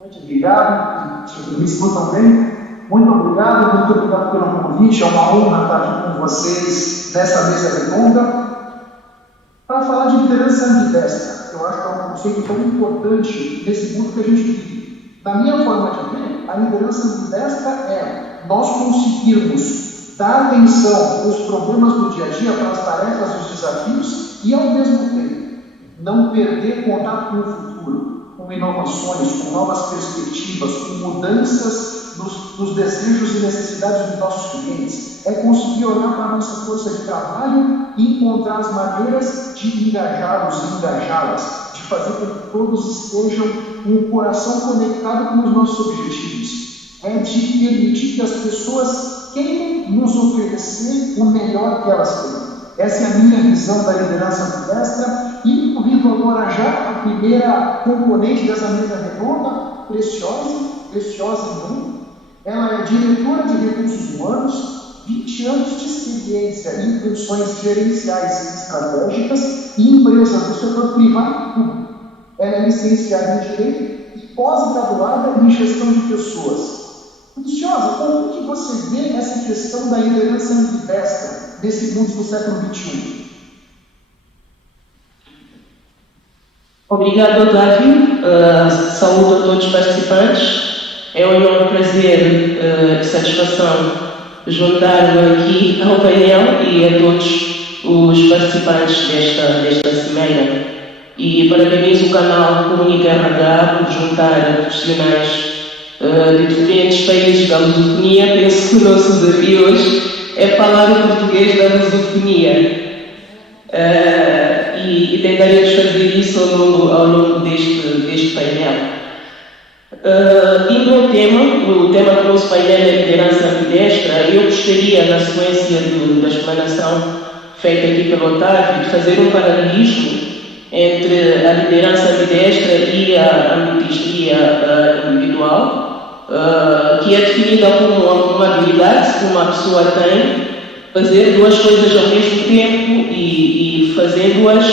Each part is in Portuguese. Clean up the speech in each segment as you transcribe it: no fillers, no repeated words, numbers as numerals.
Muito obrigado, me escutam bem? Muito obrigado pelo convite, é uma honra estar aqui com vocês nessa mesa redonda para falar de liderança ambidestra. Eu acho que é um conceito tão importante nesse mundo que a gente vive. Na minha forma de ver, a liderança ambidestra é nós conseguirmos dar atenção aos problemas do dia a dia, para as tarefas e os desafios, e ao mesmo tempo não perder contato com o futuro, com inovações, com novas perspectivas, com mudanças nos desejos e necessidades dos nossos clientes. É conseguir olhar para a nossa força de trabalho e encontrar as maneiras de engajá-los e engajá-las, de fazer com que todos estejam com o coração conectado com os nossos objetivos. É de permitir que as pessoas queiram nos oferecer o melhor que elas têm. Essa é a minha visão da liderança ambidestra, e convido agora já a primeira componente dessa mesa redonda, preciosa então. Ela é diretora de recursos humanos, 20 anos de experiência em funções gerenciais e estratégicas e empresas do setor privado e público. Ela é licenciada em Direito e pós-graduada em Gestão de Pessoas. Luciosa, como que você vê essa questão da liderança ambidestra nesse mundo do século XXI? Obrigado, Otávio. Saúdo a todos os participantes. É um enorme prazer e satisfação juntar-me aqui ao painel e a todos os participantes desta cimeira. E parabenizo o canal Comunica RH por juntar profissionais de diferentes países da lusofonia. Penso que o nosso desafio hoje é falar o português da lusofonia. E tentaremos fazer isso ao longo deste painel. Indo ao tema, o tema do nosso painel é liderança ambidestra. Eu gostaria, na sequência da explanação feita aqui pelo Otávio, de fazer um paralelismo entre a liderança ambidestra e a ambidestria individual, que é definida como uma habilidade que uma pessoa tem fazer duas coisas ao mesmo tempo e fazendo-as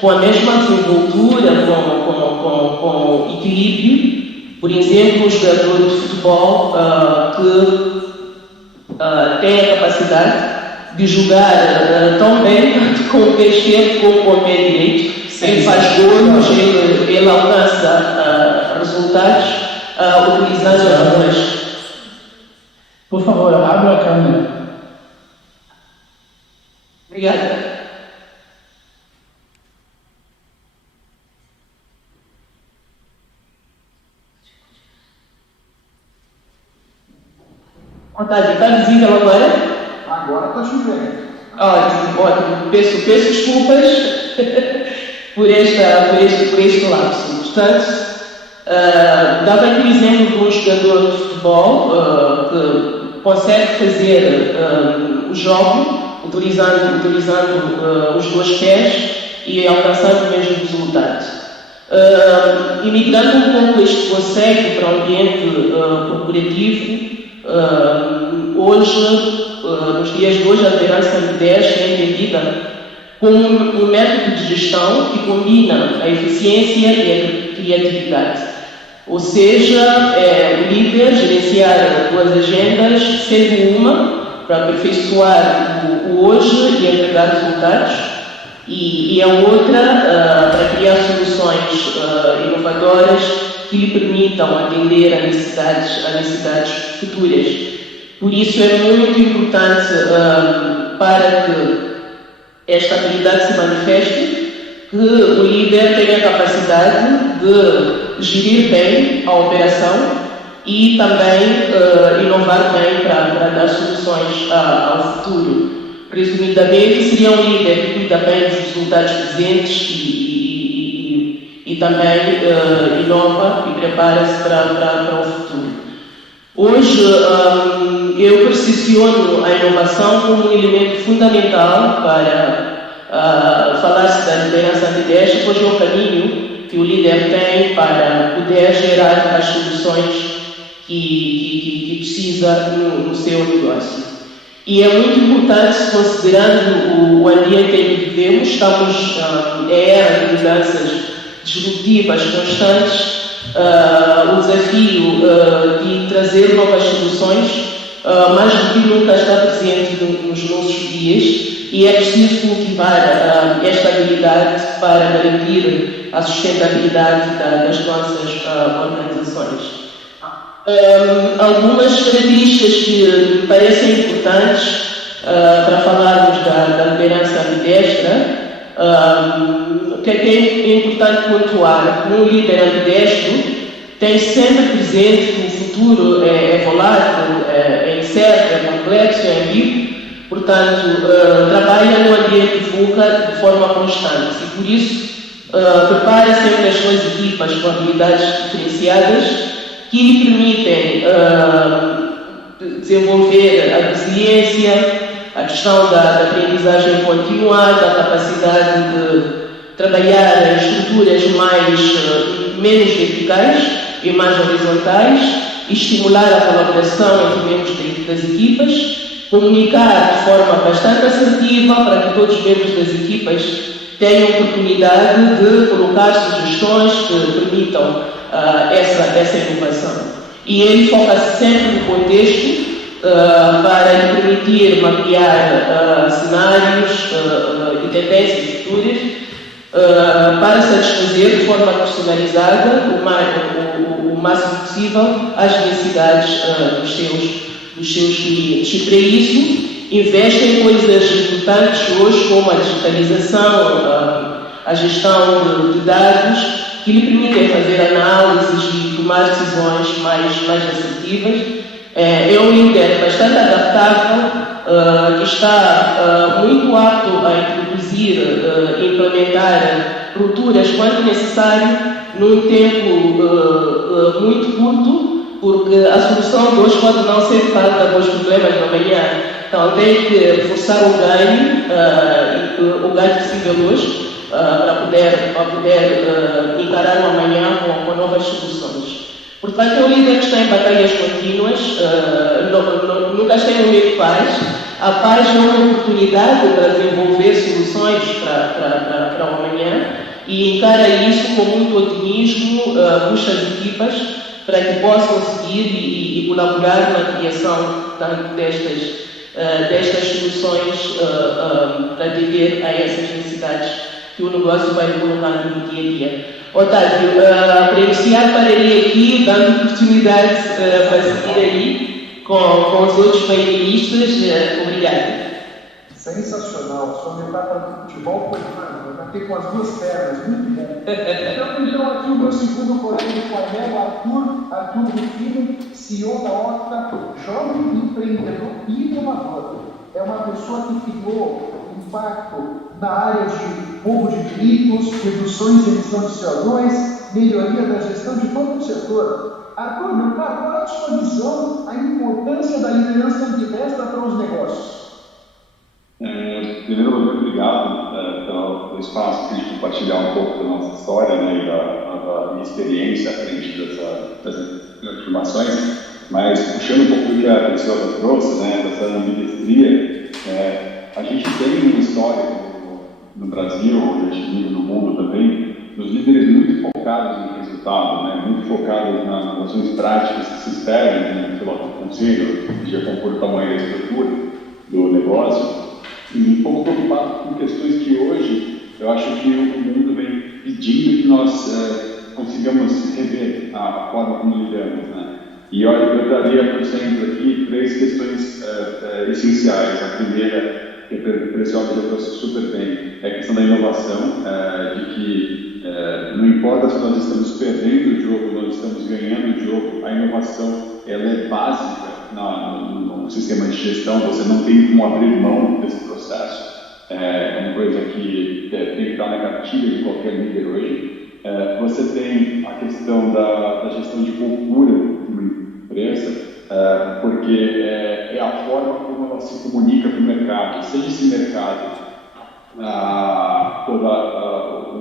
com a mesma desenvoltura, com equilíbrio. Por exemplo, um jogador de futebol que tem a capacidade de jogar tão bem com o pé esquerdo como com o pé direito. Ele faz gols, ele alcança resultados utilizando as duas. Por favor, abra a câmera. Obrigada. Otávio, está visível agora? Agora está chovendo. Ótimo. Peço desculpas por este lapso. Portanto, dava aqui o exemplo de um jogador de futebol que consegue fazer o jogo utilizando os dois pés e alcançando o mesmo resultado. Imigrando um pouco este conceito para o ambiente corporativo, nos dias de hoje, a liderança ambidestra é entendida como um método de gestão que combina a eficiência e a criatividade. Ou seja, o líder gerenciar duas agendas, sendo uma para aperfeiçoar o hoje e entregar resultados, e a outra para criar soluções inovadoras que lhe permitam atender a necessidades futuras. Por isso é muito importante para que esta habilidade se manifeste, que o líder tenha a capacidade de gerir bem a operação e também inovar bem para dar soluções ao futuro. Presumidamente, seria um líder que cuida bem dos resultados presentes e também inova e prepara-se para o futuro. Hoje, eu percepciono a inovação como um elemento fundamental para falar-se da liderança ambidestra, pois é o caminho que o líder tem para poder gerar as soluções que precisa no seu negócio. E é muito importante, considerando o ambiente em que vivemos, estamos em era de mudanças disruptivas constantes, o desafio de trazer novas soluções, mais do que nunca está presente nos nossos dias, e é preciso cultivar esta habilidade para garantir a sustentabilidade das nossas organizações. Algumas características que me parecem importantes para falarmos da liderança ambidestra, que é importante pontuar. Um líder ambidestro tem sempre presente que o futuro é volátil, é incerto, é complexo, é ambíguo, portanto, trabalha no ambiente de VUCA de forma constante e, por isso, prepara sempre as suas equipas com habilidades diferenciadas que lhe permitem desenvolver a resiliência, a questão da aprendizagem continuada, a capacidade de trabalhar em estruturas menos verticais e mais horizontais, estimular a colaboração entre membros das equipas, comunicar de forma bastante assertiva para que todos os membros das equipas tenham oportunidade de colocar sugestões que permitam essa inovação. E ele foca-se sempre no contexto para lhe permitir mapear cenários e tendências futuras para satisfazer de forma personalizada o máximo possível as necessidades dos seus clientes. E para isso investe em coisas importantes hoje, como a digitalização, a gestão de dados, que lhe permitem fazer análises e tomar decisões mais assertivas. É um líder bastante adaptável, que está muito apto a introduzir e implementar rupturas quando necessário, num tempo muito curto, porque a solução de hoje pode não ser falta para os problemas de amanhã. Então tem que reforçar o ganho possível hoje, para poder encarar o amanhã com novas soluções. Portanto, é um líder que está em batalhas contínuas, nunca tem um meio de paz. A paz é uma oportunidade para desenvolver soluções para o amanhã e encara isso com muito otimismo, busca as equipas para que possam seguir e colaborar na criação destas soluções para atender a essas necessidades que o negócio vai colocando no dia a dia. Otávio, para iniciar, pararei aqui, dando oportunidade para seguir aí com os outros painelistas. Obrigada. Sensacional. Sua metáfora do futebol foi maravilhosa. Eu fiquei com as duas pernas, muito bom. Então aqui o meu segundo colega do painel, Arthur Rufino, CEO da Octa, jovem empreendedor e inovador. É uma pessoa que criou impacto na área de roubo de veículos, reduções de emissão de CO2, melhoria da gestão de todo o setor. Arthur, meu caro, qual é a sua visão, a importância da liderança ambidestra para os negócios? Primeiro, muito obrigado pelo espaço para a gente compartilhar um pouco da nossa história, né, e da minha experiência à frente dessas informações. Mas, puxando um pouco do que a Priscila trouxe, né, dessa ambidestria, a gente tem uma história no Brasil, no mundo também, dos líderes muito focados no resultado, né, muito focados nas ações práticas que se esperam pelo conselho, seja como o tamanho da estrutura do negócio, e um pouco preocupado com questões que hoje eu acho que o mundo vem pedindo que nós consigamos rever a forma como lidamos, né? E olha, eu daria por exemplo aqui 3 questões essenciais. A primeira, que o Preciosa já trouxe super bem, é a questão da inovação, de que não importa se nós estamos perdendo o jogo, nós estamos ganhando o jogo, a inovação ela é básica no sistema de gestão, você não tem como abrir mão desse processo. É uma coisa que tem que estar na cartilha de qualquer líder hoje. Você tem a questão da gestão de cultura de uma empresa, porque é a forma como ela se comunica com o mercado, seja esse mercado toda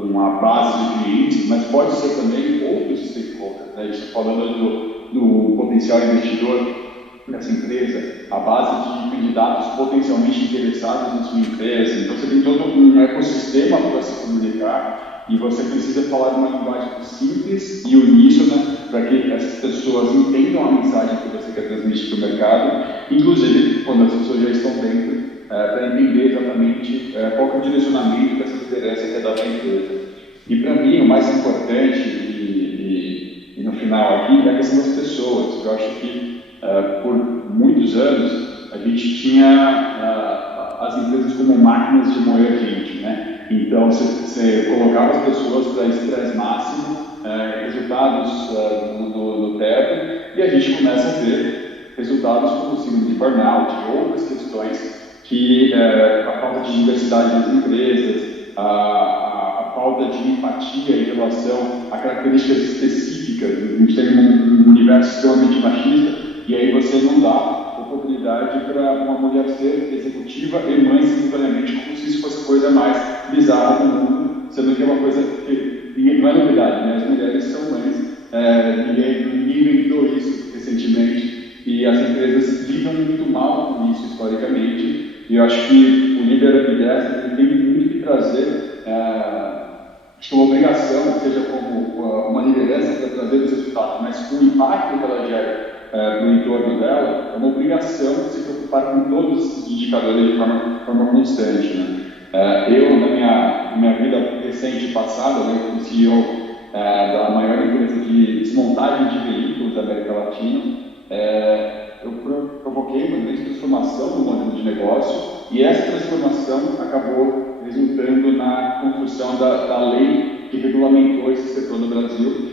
uma base de clientes, mas pode ser também outros stakeholders, né? Isso falando do potencial investidor nessa empresa, a base de candidatos potencialmente interessados na sua empresa. Então você tem todo um ecossistema para se comunicar E você precisa falar de uma linguagem simples e uníssona para que essas pessoas entendam a mensagem que você quer transmitir para o mercado, inclusive quando as pessoas já estão dentro, para entender exatamente qual é o direcionamento dessa liderança que é dada à empresa. E para mim, o mais importante, e no final aqui, é a questão das pessoas. Eu acho que por muitos anos a gente tinha as empresas como máquinas de moer gente, né? Então você colocava as pessoas para estresse máximo, resultados no teto, e a gente começa a ver resultados como o síndrome de burnout e outras questões que a falta de diversidade nas empresas, a falta de empatia em relação a características específicas. A gente tem um universo extremamente machista, e aí você não dá oportunidade para uma mulher ser executiva e mãe simultaneamente, como se isso fosse a coisa mais bizarra do mundo, sendo que é uma coisa que não é novidade, né? As mulheres são mães, ninguém inventou isso recentemente, e as empresas lidam muito mal com isso historicamente, e eu acho que o líder Up10 tem muito que trazer, acho que uma obrigação, seja como uma liderança para trazer os resultados, mas com o impacto que ela gera no entorno dela, é uma obrigação de se preocupar com todos esses indicadores de forma constante, né? Eu, na minha vida recente passada, né, como CEO da maior empresa de desmontagem de veículos da América Latina, eu provoquei uma grande transformação no modelo de negócio, e essa transformação acabou resultando na construção da lei que regulamentou esse setor no Brasil.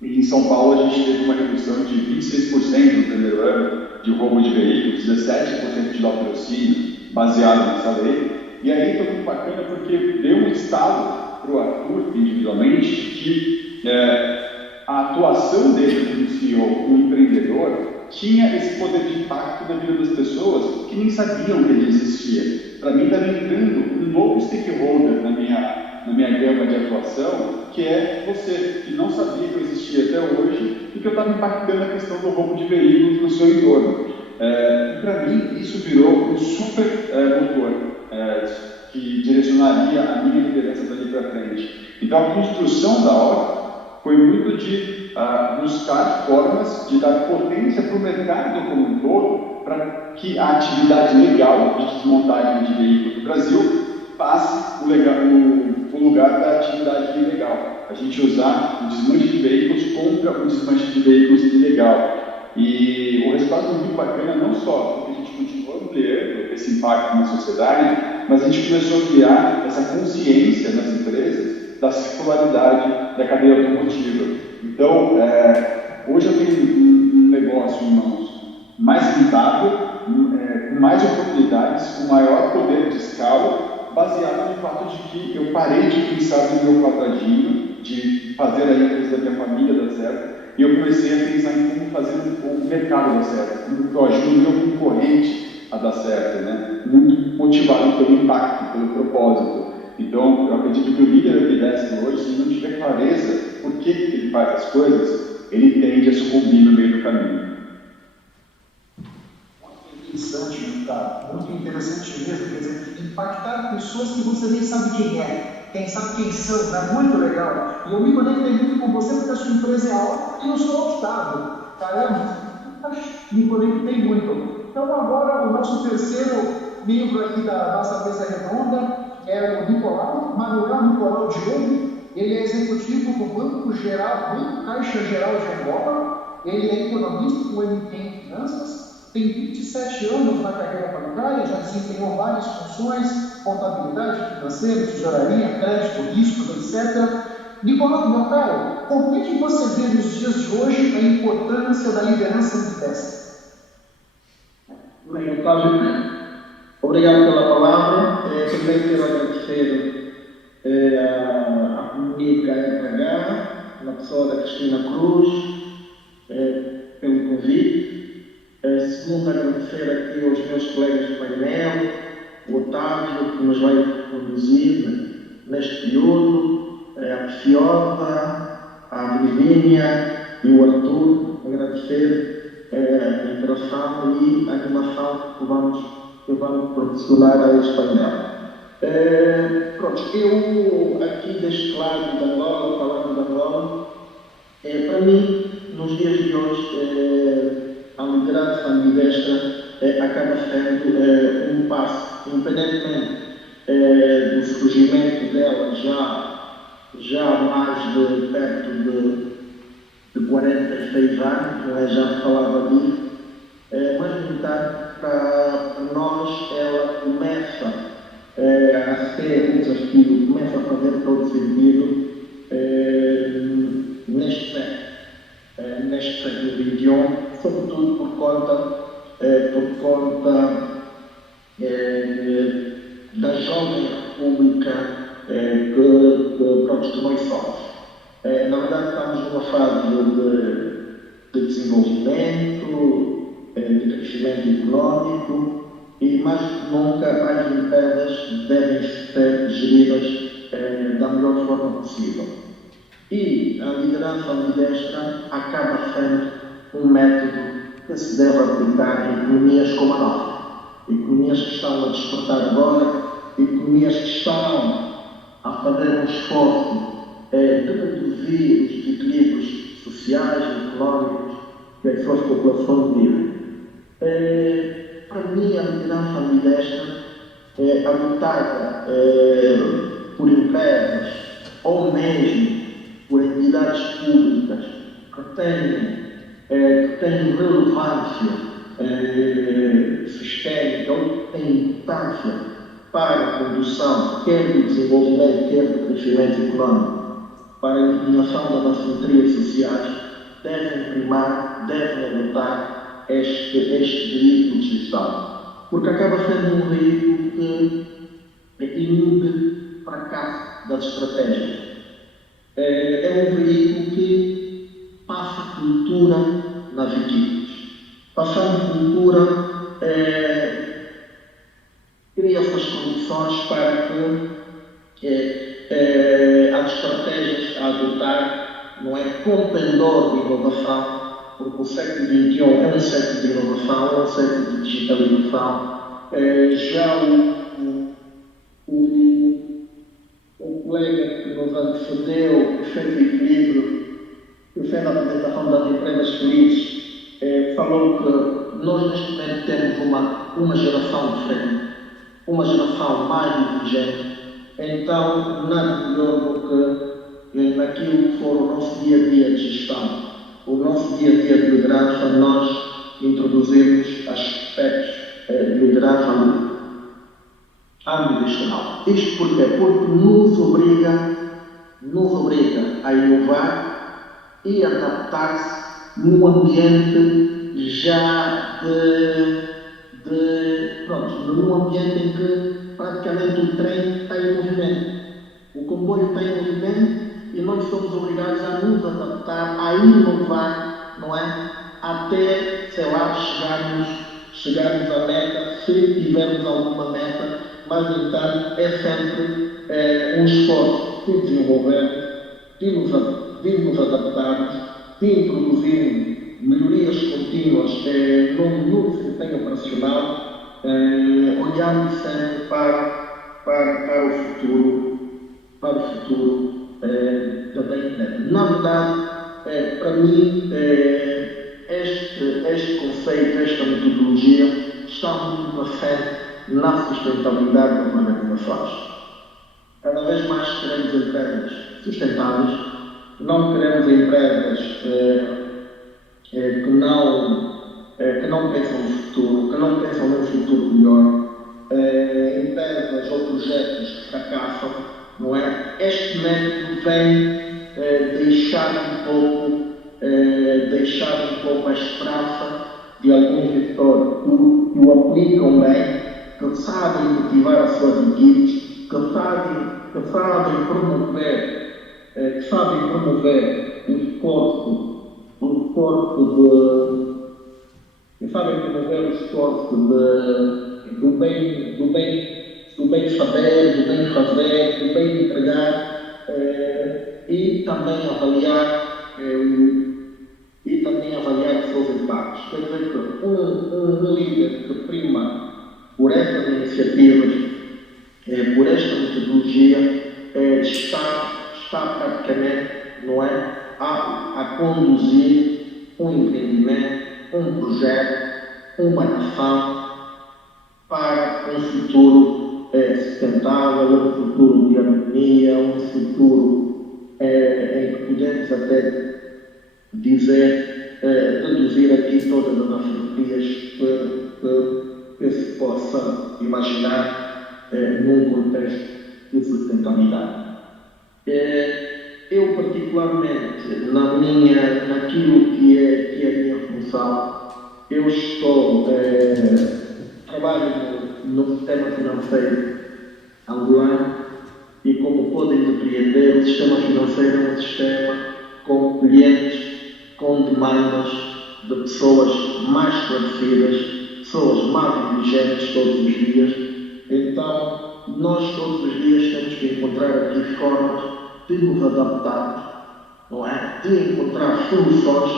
E em São Paulo a gente teve uma redução de 26% no primeiro ano de roubo de veículos, 17% de latrocínio, baseado nessa lei. E aí foi muito bacana porque deu um estado para o Arthur, individualmente, que a atuação dele como CEO, como empreendedor, tinha esse poder de impacto na vida das pessoas que nem sabiam que ele existia. Para mim, estava entrando um novo stakeholder na minha gama de atuação, que é você, que não sabia que eu existia até hoje e que eu estava impactando a questão do roubo de veículos no seu entorno. E para mim, isso virou um super motor que direcionaria a minha liderança dali para frente. Então, a construção da obra foi muito de buscar formas de dar potência para o mercado como um todo, para que a atividade legal de desmontagem de veículos no Brasil passe o lugar da atividade ilegal. A gente usar o desmanche de veículos contra o desmanche de veículos ilegal. E o resultado foi muito bacana, não só porque a gente continuou ampliando esse impacto na sociedade, mas a gente começou a criar essa consciência nas empresas da circularidade da cadeia automotiva. Então, hoje eu tenho um negócio em mãos mais rentável, com mais oportunidades, com maior poder de escala, baseado no fato de que eu parei de pensar no meu quadradinho, de fazer a empresa da minha família dar certo, e eu comecei a pensar em como fazer o mercado dar certo, como eu ajudo o meu concorrente a dar certo, né? Muito motivado pelo impacto, pelo propósito. Então, eu acredito que o líder Up10 hoje, se não tiver clareza por que ele faz as coisas, ele tende a sucumbir no meio do caminho. Interessante, cara. Muito interessante mesmo. Quer dizer, impactar pessoas que você nem sabe quem sabe quem são, é muito legal. E eu me conectei muito com você porque a sua empresa é alta e eu sou austado. Caramba, me conectei muito. Então, agora, o nosso terceiro membro aqui da nossa mesa redonda é o Nicolau, Manuel Nicolau Diogo. Ele é executivo do Banco Caixa Geral de Angola. Ele é economista com MBA em Finanças. Tem 27 anos na carreira bancária, já desempenhou várias funções, contabilidade financeira, tesouraria, crédito, risco, etc. Nicolau, meu caro, como é que você vê nos dias de hoje a importância da liderança Up10? Bem, Cláudio, obrigado pela palavra. Também quero agradecer à comunidade RH, na pessoa da Cristina Cruz, pelo convite. Segundo, agradecer aqui aos meus colegas do painel, o Otávio, que nos vai conduzir neste período, a Preciosa, a Virgínia e o Arthur. Agradecer a interação e a animação que vamos proporcionar a este painel. Pronto, eu aqui deste lado de Angola, falando de Angola, para mim, nos dias de hoje, a liderança ambidestra acaba sendo um passo, independentemente do surgimento dela já há mais de perto de 46 anos, não é? Já falava disso, mas, no entanto, para nós ela começa a ser um desafio, começa a fazer todo sentido neste século XXI, sobretudo por conta da jovem república que nós somos. Na verdade, estamos numa fase de desenvolvimento, de crescimento económico e, mais do que nunca, as empresas devem ser geridas da melhor forma possível. E a liderança ambidestra acaba sendo um método que se deve aplicar em economias como a nossa. Economias que estão a despertar agora, economias que estão a fazer um esforço de reduzir os desequilíbrios sociais e económicos que as suas populações vivem. Para mim, a liderança ambidestra é adotada por empresas ou mesmo por entidades públicas que têm relevância sistémica ou que têm importância para a condução, quer do desenvolvimento, quer do crescimento económico, para a eliminação das assimetrias sociais, devem primar, devem adotar este veículo de gestão, porque acaba sendo um veículo que inibe fracasso das estratégias. É um veículo que passa cultura nas equipes. Passando cultura, cria essas condições para que as estratégias a adotar não é contendor de inovação, porque o século XXI é um século de inovação, é um século de digitalização. Já o colega que nos antecedeu, que fez o equilíbrio, que fez a apresentação das empresas felizes, falou que nós neste momento temos uma geração diferente, uma geração mais inteligente. Então, nada melhor do que naquilo que for o nosso dia a dia de gestão, o nosso dia a dia de liderança, nós introduzirmos aspectos de liderança ambidirecional. Isto porquê? Porque nos obriga a inovar e adaptar-se num ambiente já num ambiente em que praticamente o trem está em movimento, o comboio está em movimento e nós somos obrigados a nos adaptar, a inovar, não é? Até, sei lá, chegarmos à meta, se tivermos alguma meta, mas, no entanto, é sempre um esforço de desenvolver, de nos adaptarmos, de introduzir melhorias contínuas no desempenho operacional, olhando sempre para o futuro da internet. Na verdade, para mim, este conceito, esta metodologia está muito assente na sustentabilidade das organizações. Cada vez mais queremos empresas sustentáveis, não queremos empresas que não pensam no futuro, que não pensam num futuro melhor, empresas ou projetos que fracassam, não é? Este método vem deixar um pouco a esperança de alguns gestores que o aplicam bem, que sabem motivar as suas equipes, que sabem promover o esforço do bem saber, do bem fazer, do bem entregar, e também avaliar os seus impactos. Quer dizer que um líder que prima por estas iniciativas, por metodologia está praticamente, não é, a conduzir um empreendimento, um projeto, uma nação para um futuro sustentável, um futuro de harmonia, um futuro em que podemos até dizer, reduzir aqui todas as assimetrias que se possa imaginar num contexto de sustentabilidade. Eu, particularmente, naquilo que é a minha função, eu trabalho no sistema financeiro angolano e, como podem depreender, o sistema financeiro é um sistema com clientes, com demandas de pessoas mais esclarecidas, pessoas mais inteligentes todos os dias. Então, nós todos os dias temos que encontrar aqui formas de nos adaptar, não é? De encontrar soluções,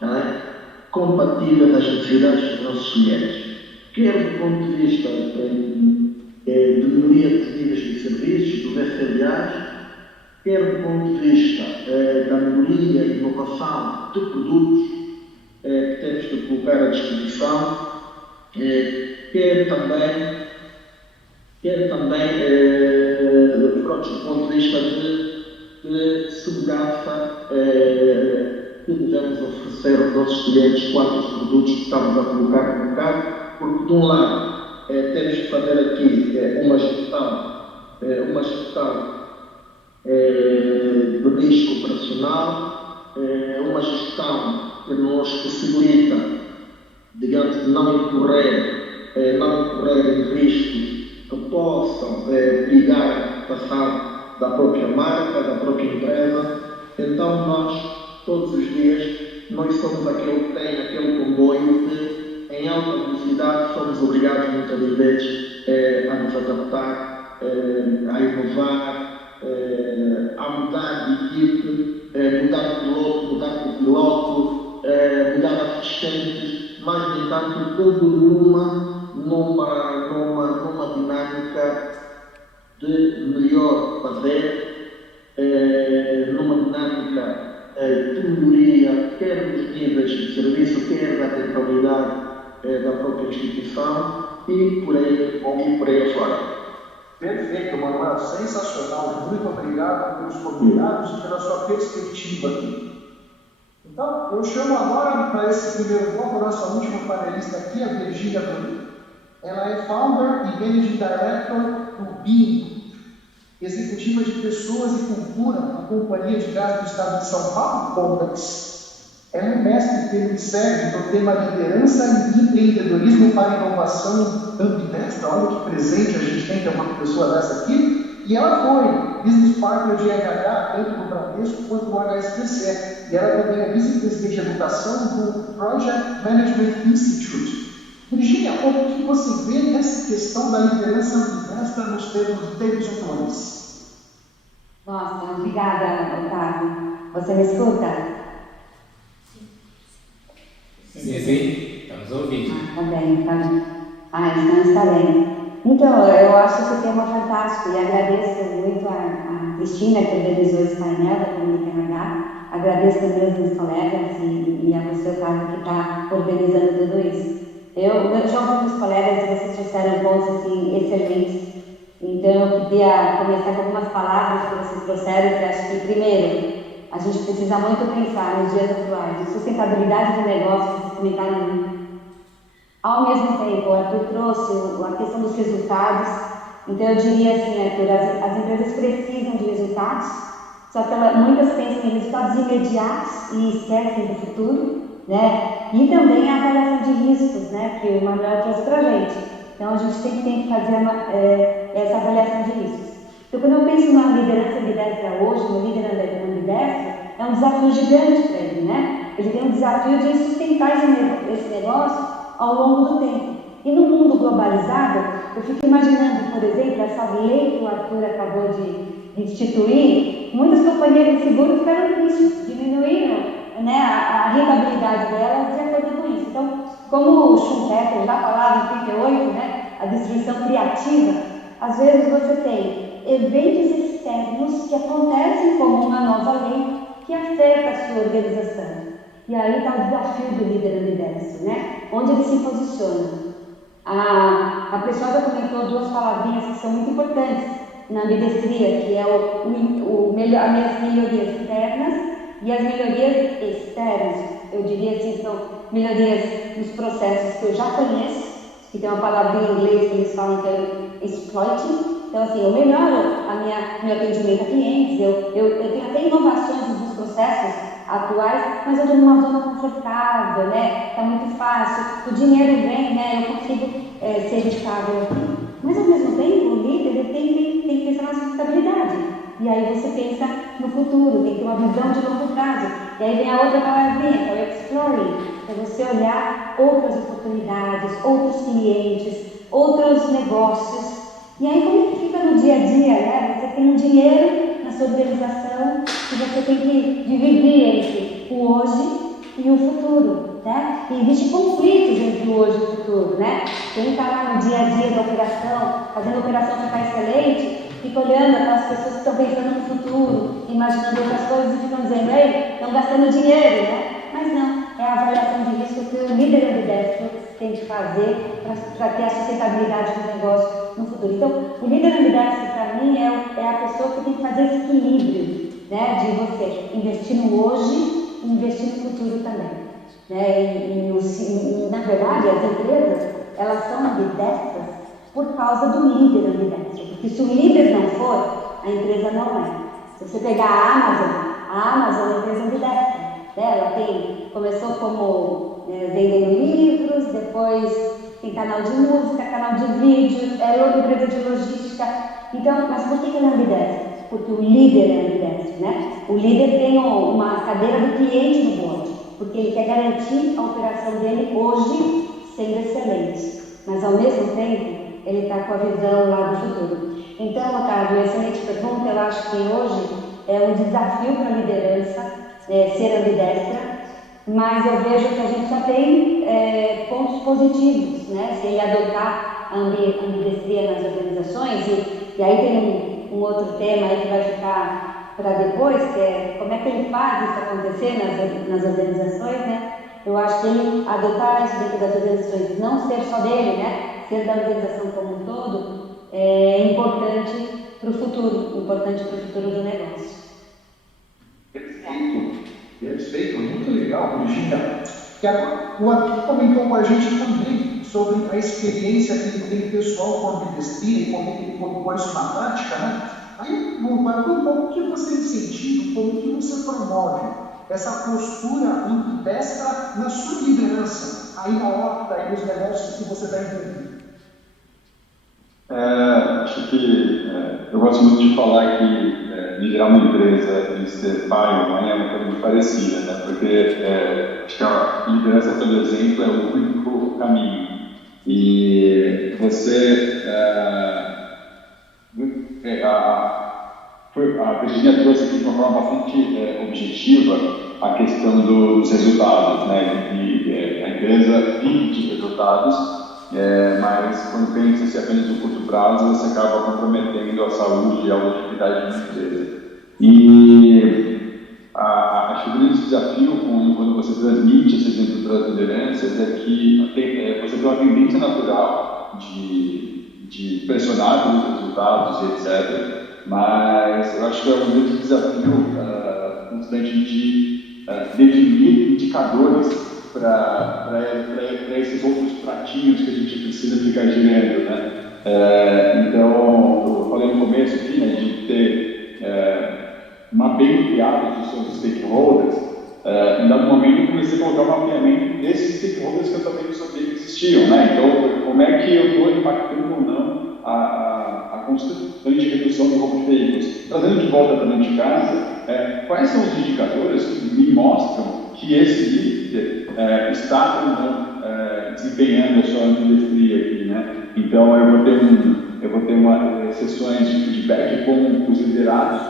não é? Compatíveis às necessidades dos nossos clientes, quer do ponto de vista de melhoria dos níveis de serviços, dos SLAs, quer do ponto de vista da melhoria e inovação de produtos que temos de colocar à disposição, quer também do ponto de vista de segurança que devemos oferecer aos nossos clientes quanto aos produtos que estamos a colocar no mercado, porque de um lado temos que fazer aqui uma gestão de risco operacional, uma gestão que nos possibilita, digamos, não incorrer em riscos que possam ligar a reputação da própria marca, da própria empresa. Então nós, todos os dias, nós somos aquele que tem aquele comboio que, em alta velocidade, somos obrigados muitas vezes a nos adaptar, a inovar, a mudar de equipe, mudar de piloto, mudar de piloto, mudar de assistentes, mas, no entanto, tudo numa dinâmica de melhor fazer, numa dinâmica de melhoria, quer dos níveis de serviço, quer da rentabilidade da própria instituição e por aí fora. Perfeito, Manuel, sensacional. Muito obrigado pelos convidados e pela sua perspectiva aqui. Então, eu chamo agora para esse primeiro bloco a nossa última panelista aqui, a Virgínia Bruno. Ela é founder e managing director do BIM, executiva de pessoas e cultura na Companhia de Gás do Estado de São Paulo, Compass. É um mestre que ele serve no tema liderança e empreendedorismo para inovação ambidestra. Olha que presente a gente tem ter uma pessoa dessa aqui. E ela foi business partner de RH, tanto no Bradesco quanto no HSBC. E ela também é vice-presidente de educação do Project Management Institute. Virgínia, como que você vê essa questão da liderança ambidestra nos tempos atuais? Nossa, obrigada, Otávio. Você me escuta? Sim, estamos ouvindo. Tá bem, tá bem. Então está bem. Então, eu acho esse tema fantástico e agradeço muito a Cristina que organizou esse painel da Comunica RH. Agradeço também aos meus colegas e a você, Otávio, que está organizando tudo isso. Eu já ouvi meus colegas e vocês trouxeram pontos assim, excelentes. Então, eu queria começar com algumas palavras que vocês trouxeram, que acho que, primeiro, a gente precisa muito pensar nos dias atuais, de sustentabilidade do negócio que se comunicar no mundo. Ao mesmo tempo, o Arthur trouxe a questão dos resultados. Então, eu diria assim, Arthur, as empresas precisam de resultados, só que muitas pensam em resultados imediatos e esquecem do futuro, né? E também a avaliação de riscos, né? Que o Manuel trouxe para a gente. Então, a gente tem que fazer essa avaliação de riscos. Então, quando eu penso na liderança ambidestra hoje, no líder ambidestro, é um desafio gigante para ele, né? Ele tem um desafio de sustentar esse negócio ao longo do tempo. E no mundo globalizado, eu fico imaginando, por exemplo, essa lei que o Arthur acabou de instituir, muitas companhias de seguro ficaram tristes, diminuíram, né, a rentabilidade delas de acordo com isso. Então, como o Schumpeter já falava em 38, né, a destruição criativa, às vezes você tem eventos externos que acontecem como uma nova lei que afeta a sua organização. E aí está o desafio do líder ambidestro, né? Onde ele se posiciona. A pessoa já comentou duas palavrinhas que são muito importantes na ambidestria, que é as melhorias internas e as melhorias externas. Eu diria assim, são melhorias nos processos que eu já conheço, que tem uma palavra em inglês que eles falam que é exploiting. Então, assim, eu melhoro meu atendimento a clientes, eu tenho até inovações nos processos atuais, mas eu estou numa zona confortável, né? Está muito fácil, o dinheiro vem, né? Eu consigo ser estável aqui. Mas, ao mesmo tempo, o líder ele tem que pensar na sustentabilidade. E aí você pensa no futuro, tem que ter uma visão de longo prazo. E aí vem a outra palavrinha, que é o exploring, é você olhar outras oportunidades, outros clientes, outros negócios. E aí como que fica no dia a dia, né? Você tem um dinheiro na sua organização que você tem que dividir entre o hoje e o futuro, né? E existem conflitos entre o hoje e o futuro, né? Quem está lá no dia a dia da operação, fazendo a operação ficar excelente, fica olhando aquelas pessoas que estão pensando no futuro, imaginando outras coisas e ficam dizendo, ei, estão gastando dinheiro, né? Mas não, é a avaliação de risco que o líder ambidestro tem que fazer para ter a sustentabilidade do negócio no futuro. Então, o líder ambidestro, para mim, é a pessoa que tem que fazer esse equilíbrio, né, de você investir no hoje e investir no futuro também. Né? E, na verdade, as empresas, elas são ambidestras por causa do líder ambidestro. Porque se o líder não for, a empresa não é. Se você pegar a Amazon é uma empresa ambidestra. Ela começou como vendendo livros, depois tem canal de música, canal de vídeo, é outra empresa de logística. Então, mas por que ela é ambidestra? Porque o líder é ambidestro, né? O líder tem uma cadeira do cliente no board, porque ele quer garantir a operação dele hoje sendo excelente. Mas, ao mesmo tempo, ele está com a visão lá do futuro. Então, Otávio, excelente pergunta. Eu acho que hoje é um desafio para a liderança ser ambidestra, mas eu vejo que a gente só tem pontos positivos, né? Se ele adotar a ambidestria nas organizações, e aí tem um outro tema aí que vai ficar para depois, que é como é que ele faz isso acontecer nas organizações, né? Eu acho que ele adotar isso dentro das organizações, não ser só dele, né? Ser da organização como um todo, é importante para o futuro do negócio. Perfeito, muito legal, Virginia. E agora, o Arthur comentou com a gente também sobre a experiência que ele tem pessoal com ambidestria e como ele colocou isso na prática, né? Aí, Arthur, como que você incentiva, como que você promove essa postura ambidestra na sua liderança, aí na horta, aí nos negócios que você está envolvido? Acho que eu gosto muito de falar que liderar uma empresa e ser pai ou mãe é uma coisa muito parecida, né? Porque acho que a liderança, pelo exemplo, é o único caminho. E você... a Virginia trouxe aqui de uma forma bastante objetiva a questão dos resultados, né? E a empresa vive de resultados, mas quando pensa-se apenas no curto prazo, você acaba comprometendo a saúde e a longevidade da empresa. E acho que o grande desafio quando você transmite esse exemplo para as lideranças é que você tem uma tendência natural de pressionar pelos resultados e etc. Mas eu acho que é um grande desafio constante de definir indicadores para esses outros pratinhos que a gente precisa ficar girando, né? Então, eu falei no começo aqui, né, de ter mapeado os seus stakeholders. Em dado momento, eu comecei a colocar um mapeamento desses stakeholders que eu também não sabia que existiam, né? Então, como é que eu estou impactando ou não a constante redução do roubo de veículos? Trazendo de volta também de casa, quais são os indicadores que me mostram que esse líder está ou não desempenhando a sua ambidestria aqui, né? Então, eu vou ter sessões de feedback com os liderados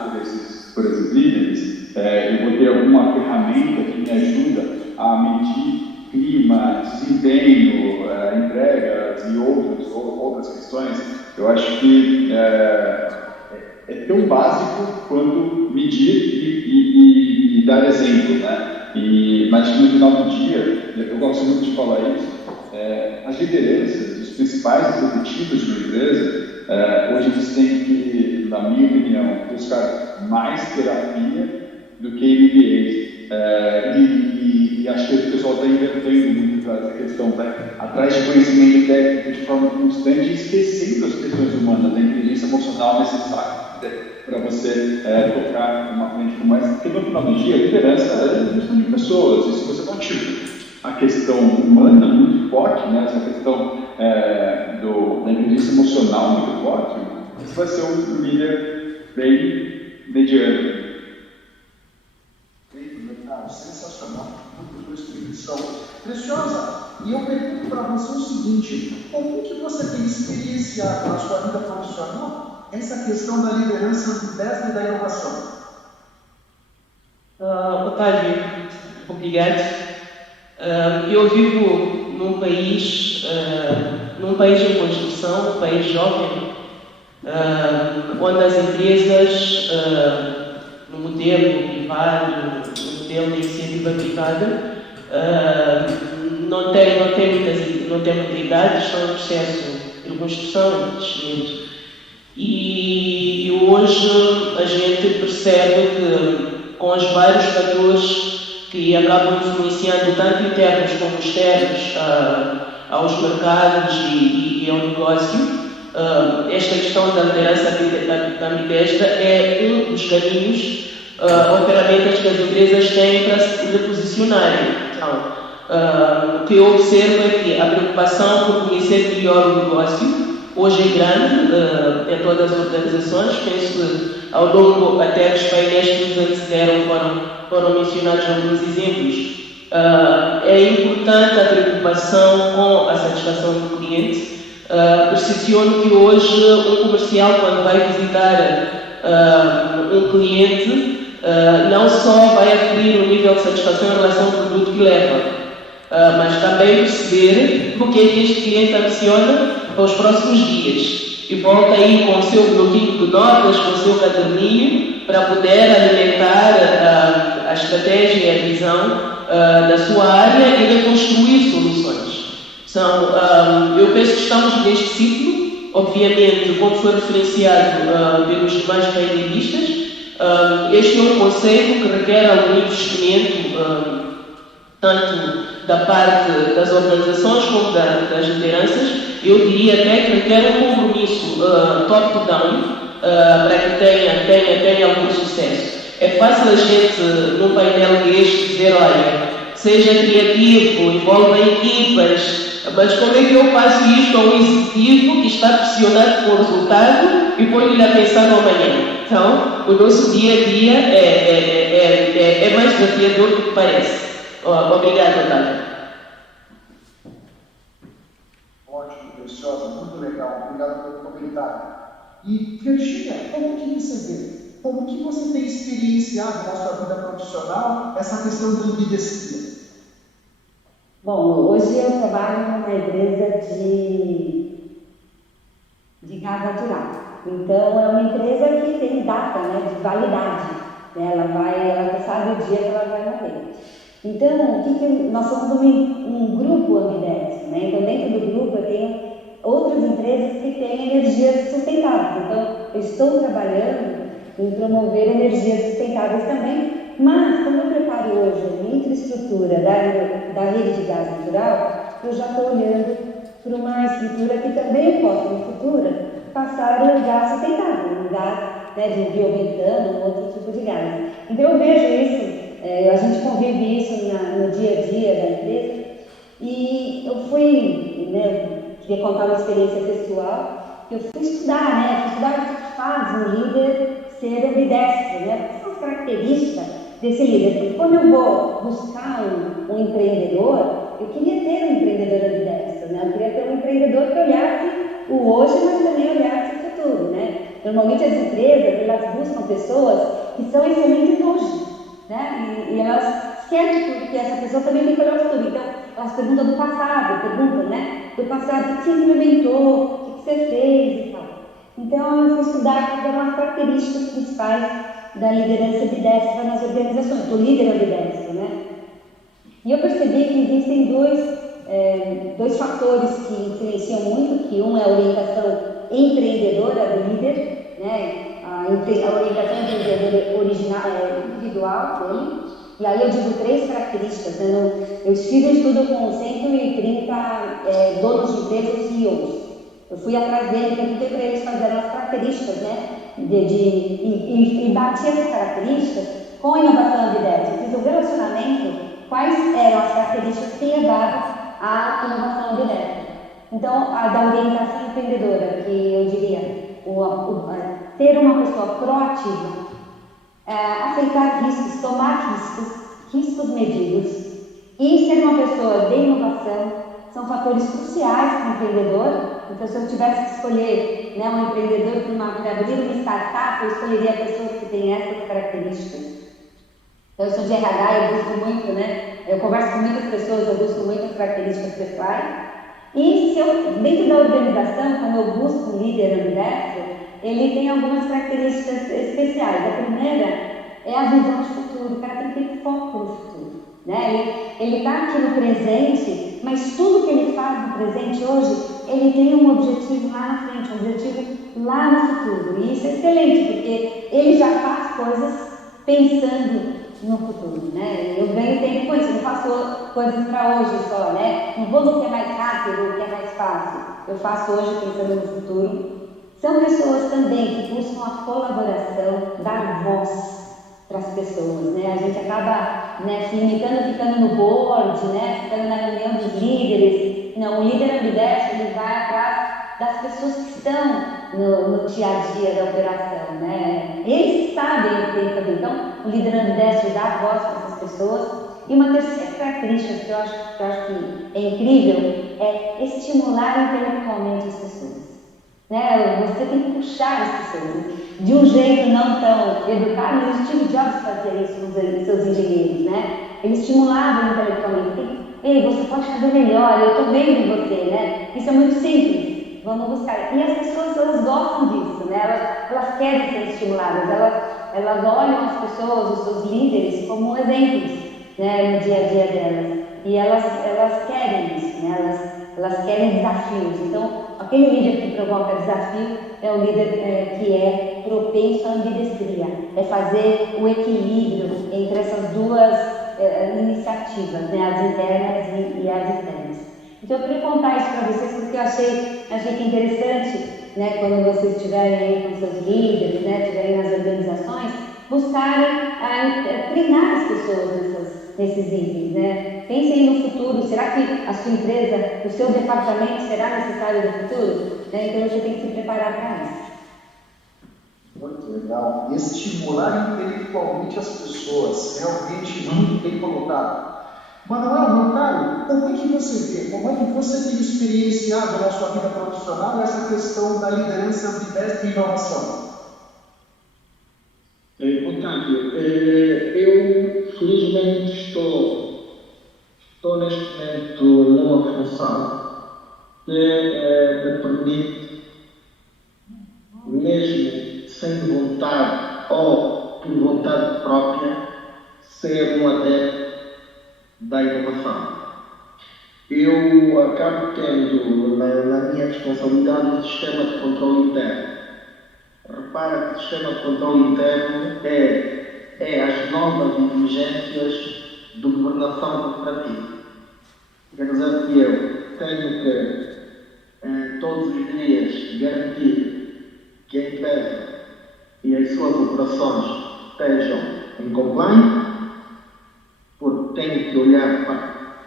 por esses líderes. Eu vou ter alguma ferramenta que me ajuda a medir clima, desempenho, entregas e outras questões. Eu acho que básico quanto medir e dar exemplo, né? Mas no final do dia, eu gosto muito de falar isso, as lideranças, os principais executivos de uma empresa, hoje eles têm que, na minha opinião, buscar mais terapia do que MBA. E acho que o pessoal está invertendo muito essa questão, atrás de conhecimento técnico de forma constante e esquecendo as questões humanas, da inteligência emocional necessária para você tocar uma frente como essa, porque no final do dia a liderança é questão de pessoas, e se você não tiver a questão humana muito forte, né, essa questão da inteligência emocional muito forte, você vai ser um líder bem mediano. Sensacional, muito boa explicação. Preciosa, e eu pergunto para você o seguinte: como que você tem experienciado na sua vida profissional essa questão da liderança ambidestra e da inovação? Otávio, obrigado. Eu vivo num país em construção, um país jovem, onde as empresas, no modelo privado, no modelo de iniciativa privada, não tem muita idade, estão em processo de construção, de crescimento. E hoje a gente percebe que, com os vários fatores que acabam influenciando tanto internos como externos aos mercados e ao negócio, esta questão da liderança ambidestra é um dos caminhos ou ferramentas que as empresas têm para se reposicionarem. Então, o que eu observo é que a preocupação por conhecer melhor o negócio hoje é grande em todas as organizações. Penso que ao longo até dos painéis que nos antecederam foram mencionados alguns exemplos. É importante a preocupação com a satisfação do cliente. Percepciono que hoje um comercial, quando vai visitar um cliente, não só vai aferir o nível de satisfação em relação ao produto que leva, mas também perceber o que é que este cliente ambiciona para os próximos dias. E volta aí com o seu bloquinho de notas, com o seu caderninho, para poder alimentar a estratégia e a visão da sua área e reconstruir soluções. Eu penso que estamos neste ciclo, obviamente, como foi referenciado pelos demais painelistas. Este é um conceito que requer algum investimento, tanto da parte das organizações como das lideranças. Eu diria até que requer um compromisso top-down para que tenha algum sucesso. É fácil a gente, num painel deste, dizer: olha, seja criativo, envolva equipas, mas como é que eu faço isto a um executivo que está pressionado com o resultado e põe-lhe a pensar no amanhã? Então, o nosso dia a dia é mais desafiador do que parece. Obrigado, Otávio. Ótimo, Preciosa, muito legal. Obrigado pelo comentário. E, Virginia, como que você vê? Como que você tem experienciado na sua vida profissional essa questão da ambidestria? Bom, hoje eu trabalho numa empresa de gás natural. Então, é uma empresa que tem data, né, de validade. Ela sabe o dia que ela vai morrer. Então, nós somos um grupo ambidestro, né? Então, dentro do grupo eu tenho outras empresas que têm energias sustentáveis. Então, eu estou trabalhando em promover energias sustentáveis também, mas como eu preparo hoje a minha infraestrutura da rede de gás natural, eu já estou olhando para uma estrutura que também possa, no futuro, passar o gás sustentável, um gás, né, de biometano, um outro tipo de gás. Então eu vejo isso, a gente convive isso no dia a dia da empresa, e eu fui, queria contar uma experiência pessoal, que eu fui estudar o que faz um líder ser ambidestro, né? Quais são as características desse líder? Porque quando eu vou buscar um empreendedor, eu queria ter um empreendedor ambidestro, né? Eu queria ter um empreendedor que olhasse o hoje, mas também olhasse o futuro, né? Normalmente as empresas, elas buscam pessoas que são excelentes hoje, né? E elas esquecem que essa pessoa também tem que olhar o futuro. Então, elas perguntam do passado, do passado, o que você implementou, o que você fez e tal. Então, eu fui estudar quais eram as características principais da liderança ambidestra nas organizações, do líder ambidestro, né? E eu percebi que existem dois fatores que influenciam muito, que um é a orientação empreendedora do líder, né? A orientação empreendedora individual dele. E aí eu digo 3 características, né? Eu fiz um estudo com 130 donos de empresas e CEOs. Eu fui atrás dele, perguntei para eles quais eram as características, né? E bati essas características com a inovação ambidestra. Fiz o relacionamento, quais eram as características que levavam à inovação ambidestra. Então, a da orientação empreendedora, que eu diria, ter uma pessoa proativa, aceitar riscos, tomar riscos medidos e ser uma pessoa de inovação, são fatores cruciais para o empreendedor. Então, se eu tivesse que escolher, né, um empreendedor para abrir uma startup, eu escolheria pessoas que têm essas características. Então, eu sou de RH, eu busco muito, né? Eu converso com muitas pessoas, eu busco muitas características pessoais. E dentro da organização, quando eu busco um líder ambidestro, ele tem algumas características especiais. A primeira é a visão de futuro. O cara tem que ter foco no futuro, né? Ele está aqui no presente, mas tudo que ele faz no presente hoje, ele tem um objetivo lá na frente, um objetivo lá no futuro. E isso é excelente, porque ele já faz coisas pensando no futuro, né? Eu ganho tempo com isso, não faço coisas para hoje só, né? Não vou no que é mais rápido, no que é mais fácil. Eu faço hoje pensando no futuro. São pessoas também que buscam a colaboração, dar voz para as pessoas, né? A gente acaba, né, se limitando, ficando no board, né? Ficando na reunião dos líderes. Não, o líder ambidestro, ele vai atrás das pessoas que estão no dia a dia da operação, né? Eles sabem o que tem que fazer. Então, o líder ambidestro dá voz para essas pessoas. E uma terceira característica que eu acho que é incrível é estimular intelectualmente as pessoas. Né? Você tem que puxar as pessoas de um jeito não tão educado, mas o Steve Jobs fazia isso com os seus engenheiros, né? Ele estimulava intelectualmente. Ei, você pode fazer melhor, eu estou vendo em você, né? Isso é muito simples. Vamos buscar. E as pessoas, elas gostam disso, né? Elas querem ser estimuladas, elas olham as pessoas, os seus líderes, como exemplos, né, no dia a dia delas. E elas querem isso, né? Elas querem desafios. Então, aquele líder que provoca desafio é o líder que é propenso à ambidestria. É fazer o equilíbrio entre essas duas iniciativas, né? As internas e as externas. Então, eu queria contar isso para vocês porque eu achei que é interessante, né, quando vocês estiverem aí com seus líderes, né, estiverem nas organizações, buscarem treinar as pessoas nesses itens, né? Pensem no futuro. Será que a sua empresa, o seu departamento será necessário no futuro? Né? Então, você tem que se preparar para isso. Muito legal. Estimular intelectualmente as pessoas, realmente muito bem colocado. Manuel, meu caro, como é que você vê, como é que você tem experienciado na sua vida profissional essa questão da liderança ambidestra e inovação? Otávio, eu felizmente estou neste momento numa função que me permite, mesmo sem vontade ou por vontade própria, ser um adepto da inovação. Eu acabo tendo na minha responsabilidade o sistema de controle interno. Repara que o sistema de controle interno é as novas exigências de governação corporativa. Quer dizer que eu tenho que todos os dias garantir que a empresa e as suas operações estejam em compliance, porque tenho que olhar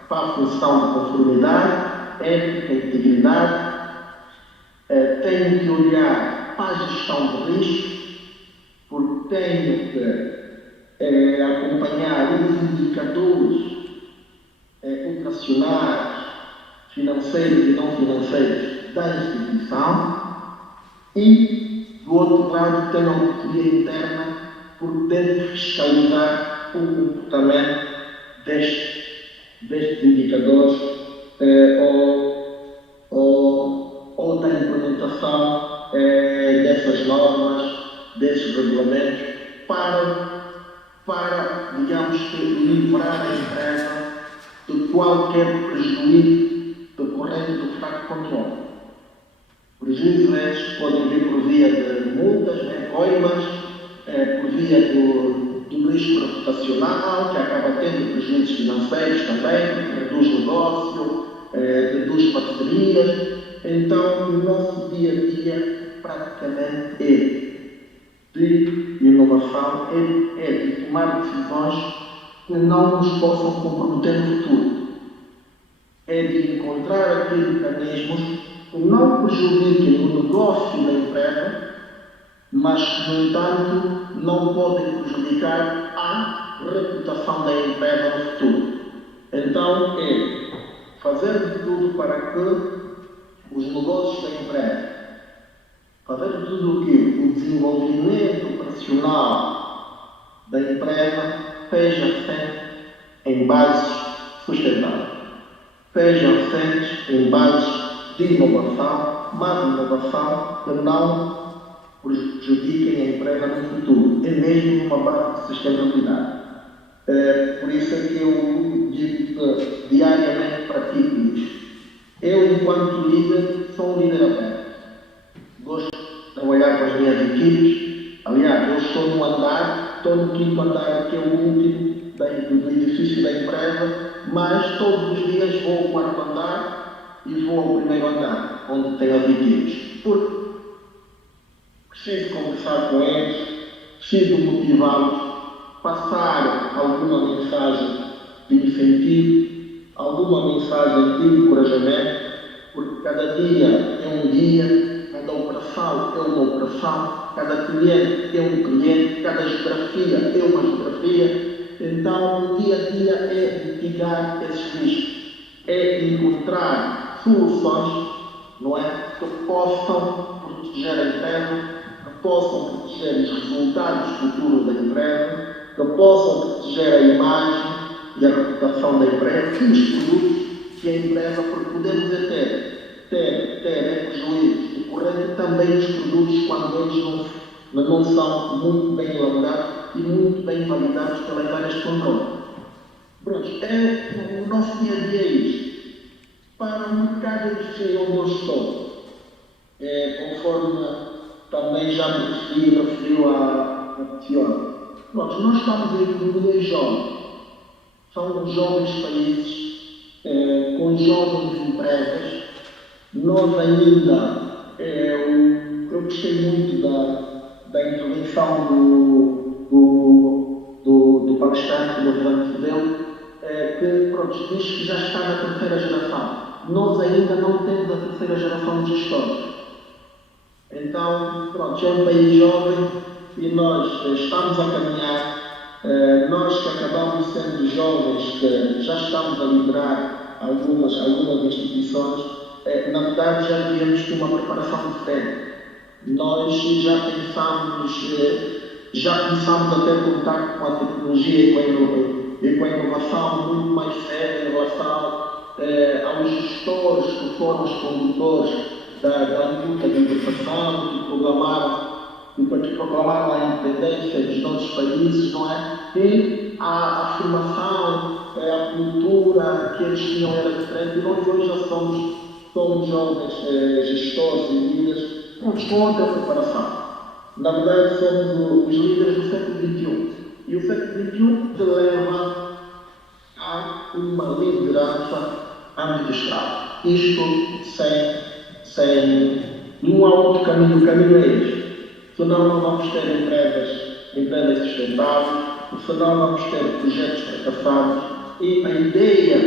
para a função de conformidade, ética, integridade, tenho que olhar para a gestão de risco, porque tenho que acompanhar os indicadores operacionais, financeiros e não financeiros da instituição e, do outro lado, tenho a auditoria interna, porque tenho que fiscalizar o comportamento destes indicadores ou da implementação dessas esses regulamentos para, digamos que, livrar a empresa de qualquer prejuízo decorrente do fraco controle. Prejuízos esses podem vir por via de multas, coimas, por via do risco reputacional, que acaba tendo prejuízos financeiros também, reduz negócio, reduz parcerias. Então, o nosso dia a dia praticamente é de inovação, é de tomar decisões que não nos possam comprometer no futuro. É de encontrar aqueles mecanismos que não prejudiquem o negócio da empresa, mas que, no entanto, não podem prejudicar a reputação da empresa no futuro. Então, é fazer de tudo para que os negócios da empresa, fazer de tudo o que o desenvolvimento operacional da empresa seja sempre em bases sustentáveis, sejam sempre em bases de inovação, mas inovação que não prejudiquem a empresa no futuro, é mesmo uma base de sustentabilidade. Por isso é que eu digo que diariamente pratico isto. Eu, enquanto líder, sou um líder aberto. Gosto de trabalhar com as minhas equipes. Aliás, eu estou no andar, estou no quinto andar, que é o último do edifício da empresa, mas todos os dias vou ao quarto andar e vou ao primeiro andar, onde tem as equipes. Porque preciso conversar com eles, preciso motivá-los, passar alguma mensagem de incentivo, alguma mensagem de encorajamento, porque cada dia é um dia, cada operação é uma operação, cada cliente é um cliente, cada geografia é uma geografia. Então, o dia a dia é mitigar esses riscos, é encontrar soluções, não é, que possam proteger a empresa, que possam proteger os resultados futuros da empresa, que possam proteger a imagem e a reputação da empresa e os produtos que a empresa, porque podemos ter prejuízos decorrentes também dos produtos quando eles não são muito bem elaborados e muito bem validados pelas áreas de controle. Pronto, o nosso dia a dia é isto. Para o mercado industrial onde eu estou, conforme também já me referiu a Tiago, nós estamos em economias jovens. São jovens países, com jovens empresas. Nós ainda, eu gostei muito da intervenção do palestrante, do Fernando Fidel, que diz que já está na terceira geração. Nós ainda não temos a terceira geração de gestores. Então, é um país jovem e nós estamos a caminhar. Nós que acabamos sendo jovens, que já estamos a liderar algumas instituições, na verdade já devíamos ter uma preparação diferente. Nós já começamos a ter contato com a tecnologia e com a inovação muito mais séria em relação aos gestores que foram os condutores da luta de libertação, que proclamaram a independência dos nossos países, não é? E a formação, a cultura que eles tinham era diferente, e nós hoje já somos jovens gestores e líderes com outra preparação. Na verdade, somos os líderes do século XXI. E o século XXI te leva a uma liderança ambidestral. Isto sem nenhum outro caminho. O caminho é este. Senão não vamos ter empresas sustentáveis, senão vamos ter projetos fracassados. E a ideia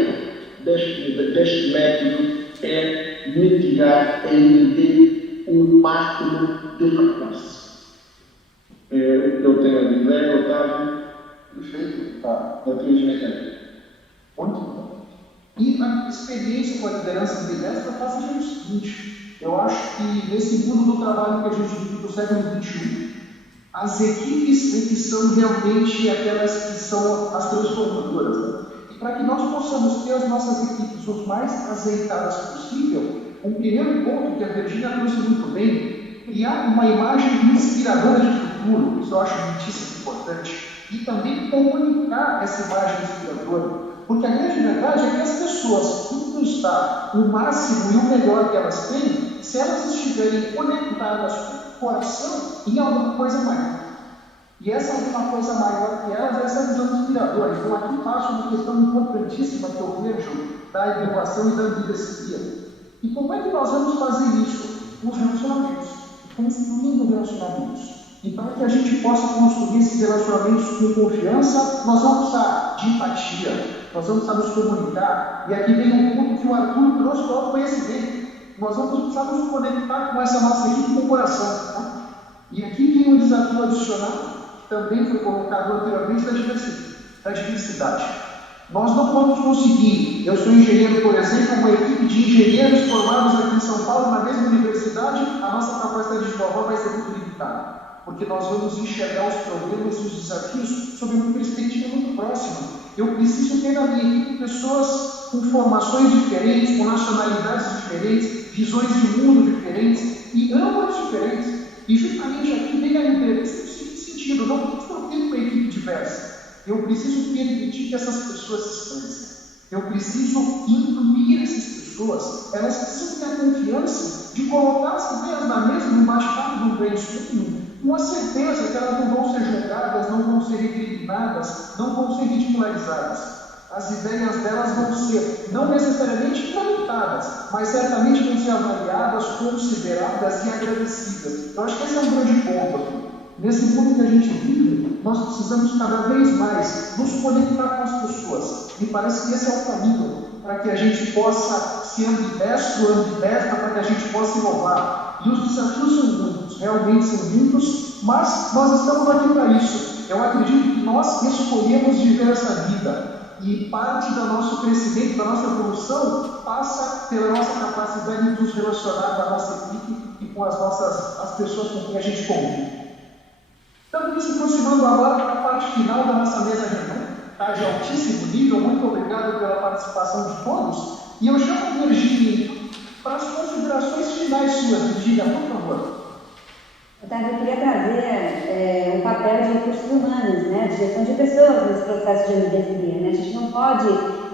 deste método é mitigar, é impedir o máximo de fracasso. Eu tenho a dizer, Otávio. Perfeito. Tá. Muito bom. E na experiência com a liderança de liderança, eu faço o seguinte: eu acho que nesse mundo do trabalho que a gente vive do século XXI, as equipes que são realmente aquelas que são as transformadoras. Né? E para que nós possamos ter as nossas equipes o mais azeitadas possível, um primeiro ponto que a Virgínia trouxe muito bem, criar uma imagem inspiradora de futuro. futuro, isso eu acho muitíssimo importante, e também comunicar essa imagem inspiradora. Porque a grande verdade é que as pessoas vão buscar o máximo e o melhor que elas têm se elas estiverem conectadas com o coração em alguma coisa maior. E essa alguma coisa maior que elas é essa visão inspiradora. Então aqui passa uma questão importantíssima que eu vejo da inovação e da ambidestria. E como é que nós vamos fazer isso? Com os relacionamentos, construindo relacionamentos. E para que a gente possa construir esses relacionamentos com confiança, nós vamos precisar de empatia, nós vamos precisar nos comunicar. E aqui vem um ponto que o Arthur trouxe para o conhecimento. Nós vamos precisar nos conectar com essa nossa equipe com o coração. Tá? E aqui vem um desafio adicional, que também foi colocado anteriormente, da diversidade. Nós não vamos conseguir, eu sou engenheiro, por exemplo, uma equipe de engenheiros formados aqui em São Paulo, na mesma universidade, a nossa capacidade de inovar vai ser muito limitada. Porque nós vamos enxergar os problemas e os desafios sob uma perspectiva muito próxima. Eu preciso ter na minha equipe pessoas com formações diferentes, com nacionalidades diferentes, visões de mundo diferentes e ângulos diferentes. E justamente aqui vem a entrevista no seguinte sentido: não estou tendo uma equipe diversa. Eu preciso permitir que essas pessoas se expressem. Eu preciso incluir essas pessoas. Elas precisam ter a confiança de colocar as ideias na mesa, no bate-papo, no brainstorming, com a certeza que elas não vão ser julgadas, não vão ser recriminadas, não vão ser ridicularizadas. As ideias delas vão ser, não necessariamente lamentadas, mas certamente vão ser avaliadas, consideradas e agradecidas. Eu acho que esse é um grande ponto aqui. Nesse mundo que a gente vive, nós precisamos cada vez mais nos conectar com as pessoas. Me parece que esse é o caminho para que a gente possa ser ambidestro, ambidestra, para que a gente possa inovar. E os desafios são muitos, realmente são muitos, mas nós estamos aqui para isso. Eu acredito que nós escolhemos viver essa vida. E parte do nosso crescimento, da nossa evolução, passa pela nossa capacidade de nos relacionar com a nossa equipe e com as pessoas com quem a gente convive. Estamos nos aproximando agora da parte final da nossa mesa reunião, tá? De altíssimo nível. Muito obrigado pela participação de todos. E eu chamo a Virgínia para as considerações finais suas. Virgínia, por favor. Eu queria trazer um papel de recursos humanos, né, de gestão de pessoas nesse processo de ambidestria. Né? A gente não pode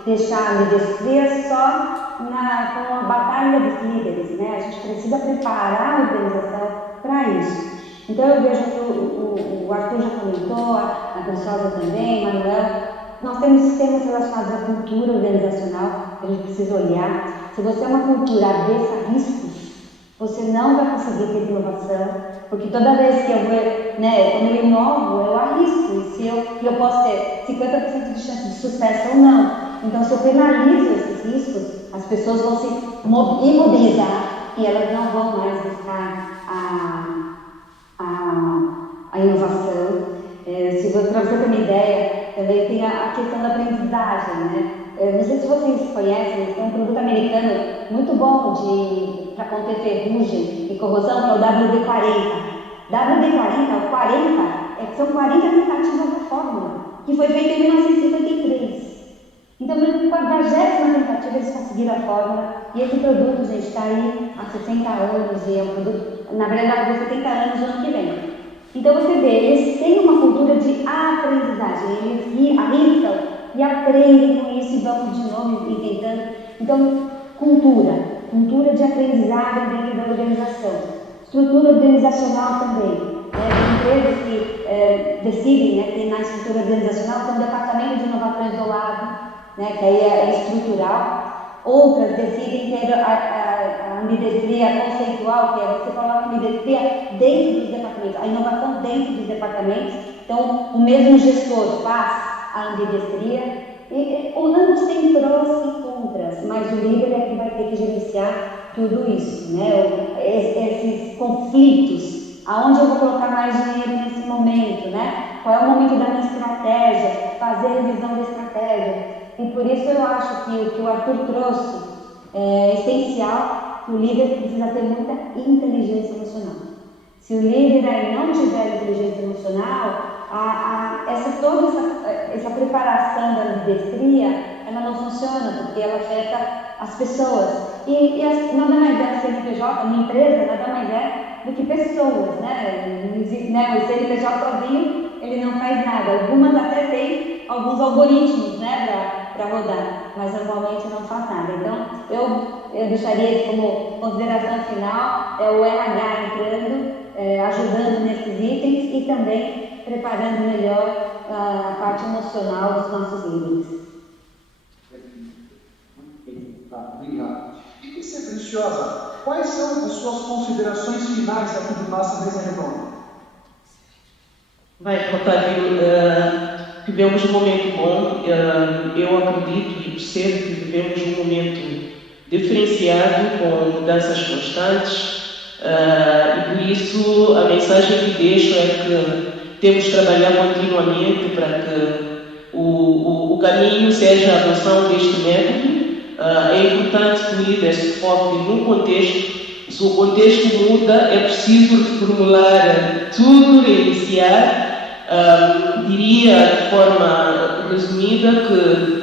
deixar a ambidestria só com a batalha dos líderes. Né? A gente precisa preparar a organização para isso. Então eu vejo que o Arthur já comentou, a Cristóvão também, Manuel, nós temos sistemas relacionados à cultura organizacional que a gente precisa olhar. Se você é uma cultura avessa a riscos, você não vai conseguir ter inovação, porque toda vez que eu vou, né, quando eu inovo, eu arrisco, e eu posso ter 50% de chance de sucesso ou não. Então, se eu penalizo esses riscos, as pessoas vão se imobilizar e elas não vão mais buscar a inovação. Para você ter uma ideia, também tem a questão da aprendizagem, né? Não sei se vocês conhecem, tem um produto americano muito bom para conter ferrugem e corrosão, que é o WD-40. WD-40, o 40, são 40 tentativas da fórmula, que foi feita em 1953. Então, mesmo com a 20ª tentativa, eles conseguiram a fórmula. E esse produto, gente, está aí há 60 anos, e é um produto, na verdade, vai fazer 70 anos no ano que vem. Então, você vê, eles têm uma cultura de aprendizagem, eles arriscam e aprendem com isso e vão de novo e tentando. Então, cultura de aprendizagem dentro da organização, estrutura organizacional também. As empresas que decidem, né, ter na estrutura organizacional, tem um departamento de inovação isolado, né, que aí é estrutural. Outras decidem ter a ambidestria conceitual, que é você coloca a ambidestria dentro dos departamentos, a inovação dentro dos departamentos. Então, o mesmo gestor faz a ambidestria. Ambos têm prós e contras, mas o líder é que vai ter que gerenciar tudo isso, né? Esses conflitos, aonde eu vou colocar mais dinheiro nesse momento, né? Qual é o momento da minha estratégia, fazer a revisão da estratégia. E por isso eu acho que o que o Arthur trouxe é essencial, que o líder precisa ter muita inteligência emocional. Se o líder aí não tiver inteligência emocional, toda essa preparação da ambidestria, ela não funciona, porque ela afeta as pessoas. Nada mais é a CNPJ, a minha empresa, nada mais é do que pessoas, né? O CNPJ sozinho, ele não faz nada. Algumas até têm alguns algoritmos, né, para rodar, mas normalmente não faz nada. Então, eu deixaria isso como consideração final, o RH entrando, ajudando nesses itens e também preparando melhor a parte emocional dos nossos líderes. Obrigado. E você, Preciosa, quais são as suas considerações finais aqui do nossa mesa redonda? Bem, Otávio, vivemos um momento bom. Eu acredito e percebo que vivemos um momento diferenciado, com mudanças constantes, e por isso a mensagem que deixo é que temos de trabalhar continuamente para que o caminho seja a adoção deste método. É importante que o líder se foque no contexto. Se o contexto muda, é preciso reformular tudo, reiniciar. Diria de forma resumida que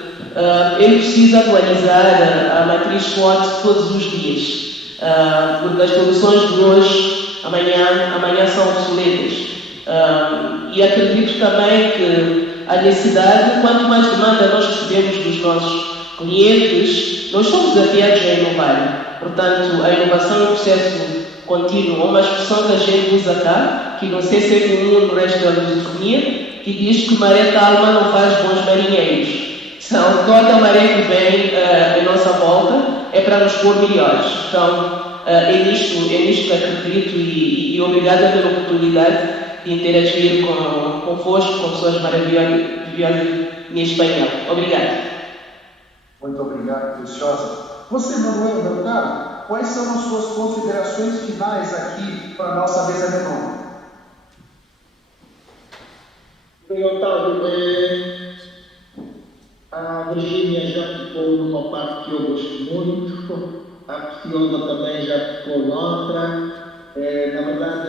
ele precisa atualizar a matriz SWOT todos os dias, porque as soluções de hoje, amanhã são obsoletas. E acredito também que a necessidade, quanto mais demanda nós recebemos dos nossos clientes, nós somos desafiados a inovar. Portanto, a inovação é um processo contínuo. Uma expressão que a gente usa cá, que não sei se é comum no resto da lusofonia, que diz que maré calma não faz bons marinheiros. Então, toda maré que vem à nossa volta é para nos pôr melhores. Então, é nisto que acredito e obrigada pela oportunidade de interagir convosco, com pessoas maravilhosas em espanhol. Obrigada. Muito obrigado, Preciosa. Você, Manuel Delgado, quais são as suas considerações finais aqui para a nossa mesa redonda? Bem, Otávio, a Virgínia já ficou numa parte que eu gosto muito, a Preciosa também já ficou noutra. Na verdade,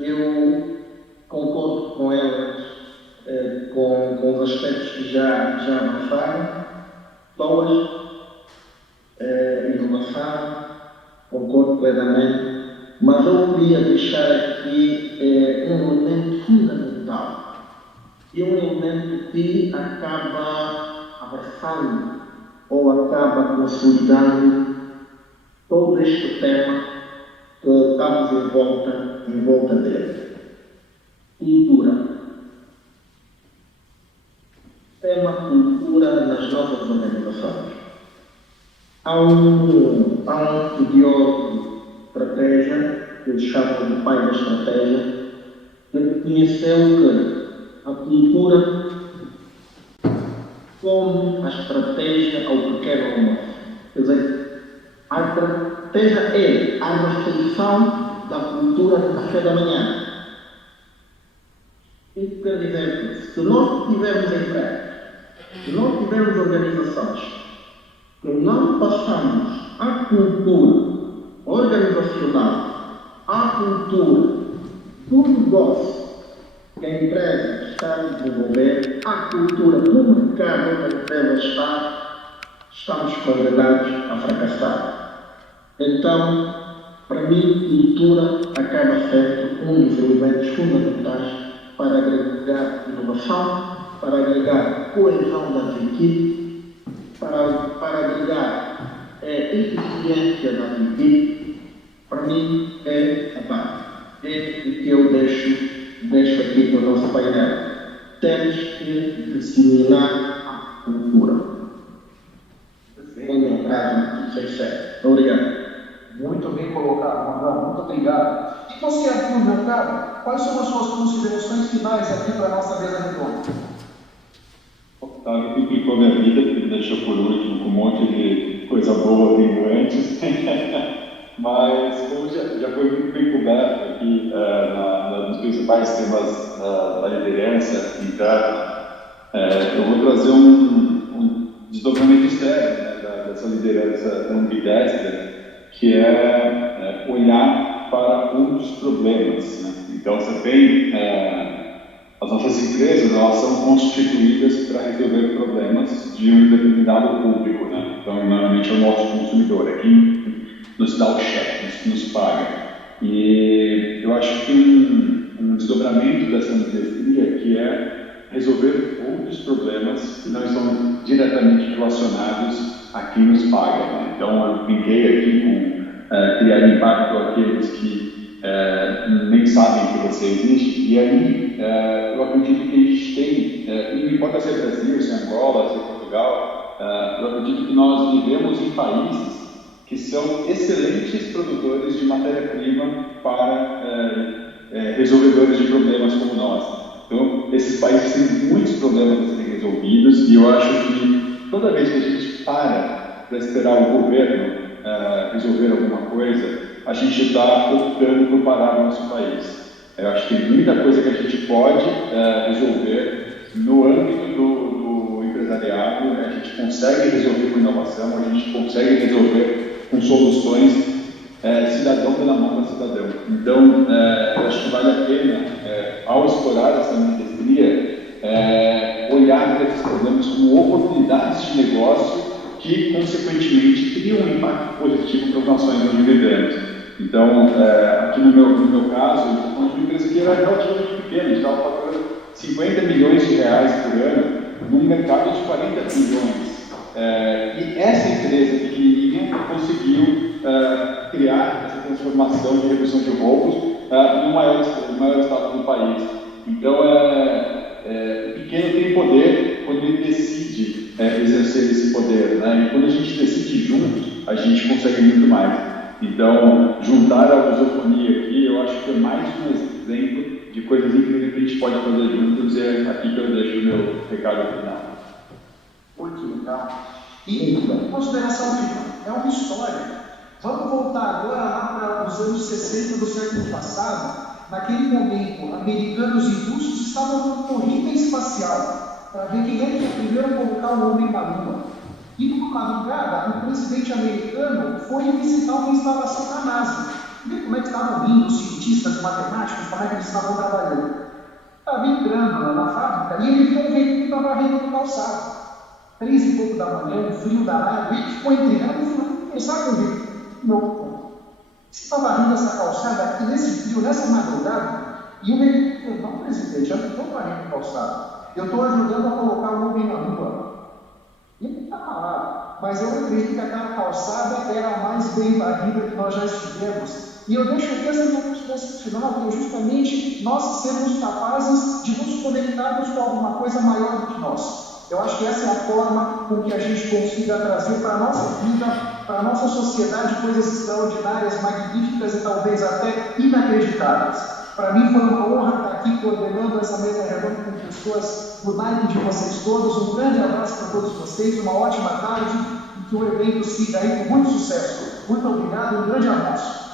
eu concordo com ela, com os aspectos que já avançaram. Pessoas, inovação, concordo plenamente, mas eu queria deixar aqui um elemento fundamental e um elemento que acaba abraçando ou acaba consolidando todo este tema que estamos em volta dele. Cultura. Tema cultura nas nossas organizações. Há um estudioso de estratégia, que eles chamam de pai da estratégia, que reconheceu que a cultura como a estratégia ao pequeno almoço. Quer dizer, a estratégia é a resolução da cultura do café da manhã. Isso quer dizer que se nós tivermos empresas, se nós tivermos organizações que não passamos à cultura organizacional, à cultura do negócio que a empresa está a desenvolver, à cultura do mercado onde a empresa está, estamos condenados a fracassar. Então, para mim, cultura acaba sendo um dos elementos fundamentais para agregar inovação, para agregar coesão das equipes, para agregar eficiência das equipes. Para mim é a base. É o que eu deixo aqui para o nosso painel. Temos que disseminar a cultura. Obrigado. Muito bem colocado, Manuel. Muito obrigado. E você, Arthur, meu caro, quais são as suas considerações finais aqui para a nossa mesa redonda? Otávio complicou minha vida, porque me deixou por último com um monte de coisa boa vindo antes. Mas, como já foi muito bem coberto aqui nos principais temas da liderança interna, eu vou trazer um desdobramento externo, né, dessa liderança ambidestra, que é olhar para um dos problemas. Né? Então, você tem as nossas empresas, elas são constituídas para resolver problemas de um determinado público, né? Então, normalmente é o nosso consumidor, é quem nos dá o cheque, nos paga. E eu acho que tem um desdobramento dessa indústria que é resolver outros problemas que não estão diretamente relacionados a quem nos paga, né? Então, eu brinquei aqui com criar impacto àqueles que nem sabem que você existe, e aí eu acredito que a gente tem, não importa se é Brasil, se é Angola, se é Portugal, eu acredito que nós vivemos em países que são excelentes produtores de matéria-prima para resolvedores de problemas como nós. Então, esses países têm muitos problemas a serem resolvidos, e eu acho que toda vez que a gente para esperar o governo resolver alguma coisa, a gente está optando por parar no nosso país. Eu acho que tem muita coisa que a gente pode resolver no âmbito do empresariado, a gente consegue resolver com inovação, a gente consegue resolver com soluções cidadão pela mão da cidadão. Então, eu acho que vale a pena, ao explorar essa indústria, olhar para esses problemas como oportunidades de negócio que, consequentemente, criam um impacto positivo para as nações onde vivemos. Então, aqui no meu caso, eu estou falando de uma empresa que era relativamente pequena, a gente estava faturando 50 milhões de reais por ano num mercado de 40 bilhões. E essa empresa pequenininha conseguiu criar essa transformação de redução de roubos no maior estado do país. Então, o pequeno tem poder quando ele decide exercer esse poder, né? E quando a gente decide junto, a gente consegue muito mais. Então, juntar a lusofonia aqui, eu acho que é mais um exemplo de coisas incríveis que a gente pode fazer juntos, e é aqui que eu deixo o meu recado final. Muito legal. E, consideração final, é uma história. Vamos voltar agora lá para os anos 60 do século passado. Naquele momento, americanos e russos estavam numa corrida espacial para ver quem é que ia primeiro colocar o homem na Lua. E numa madrugada, o presidente americano foi visitar uma instalação da NASA, ver como é que estavam vindo os cientistas, matemáticos, como é que eles estavam trabalhando. Estava entrando na fábrica e ele viu um veículo que estava varrendo no calçado. 3 e pouco da manhã, um frio danado, e ele ficou intrigado e falou: pensar com ele. Não, você está varrendo essa calçada aqui nesse frio, nessa madrugada? E o veículo falou: não, presidente, eu não estou varrendo o calçado, eu estou ajudando a colocar o homem na Lua. E ele está falado, mas eu acredito que aquela calçada era a mais bem varrida que nós já estivemos. E eu deixo aqui essa consideração final, que é justamente nós sermos capazes de nos conectarmos com alguma coisa maior do que nós. Eu acho que essa é a forma com que a gente consiga trazer para a nossa vida, para a nossa sociedade, coisas extraordinárias, magníficas e talvez até inacreditáveis. Para mim foi uma honra estar aqui coordenando essa mesa redonda com pessoas do naipe de vocês todos. Um grande abraço para todos vocês, uma ótima tarde e que o evento siga aí com muito sucesso. Muito obrigado e um grande abraço.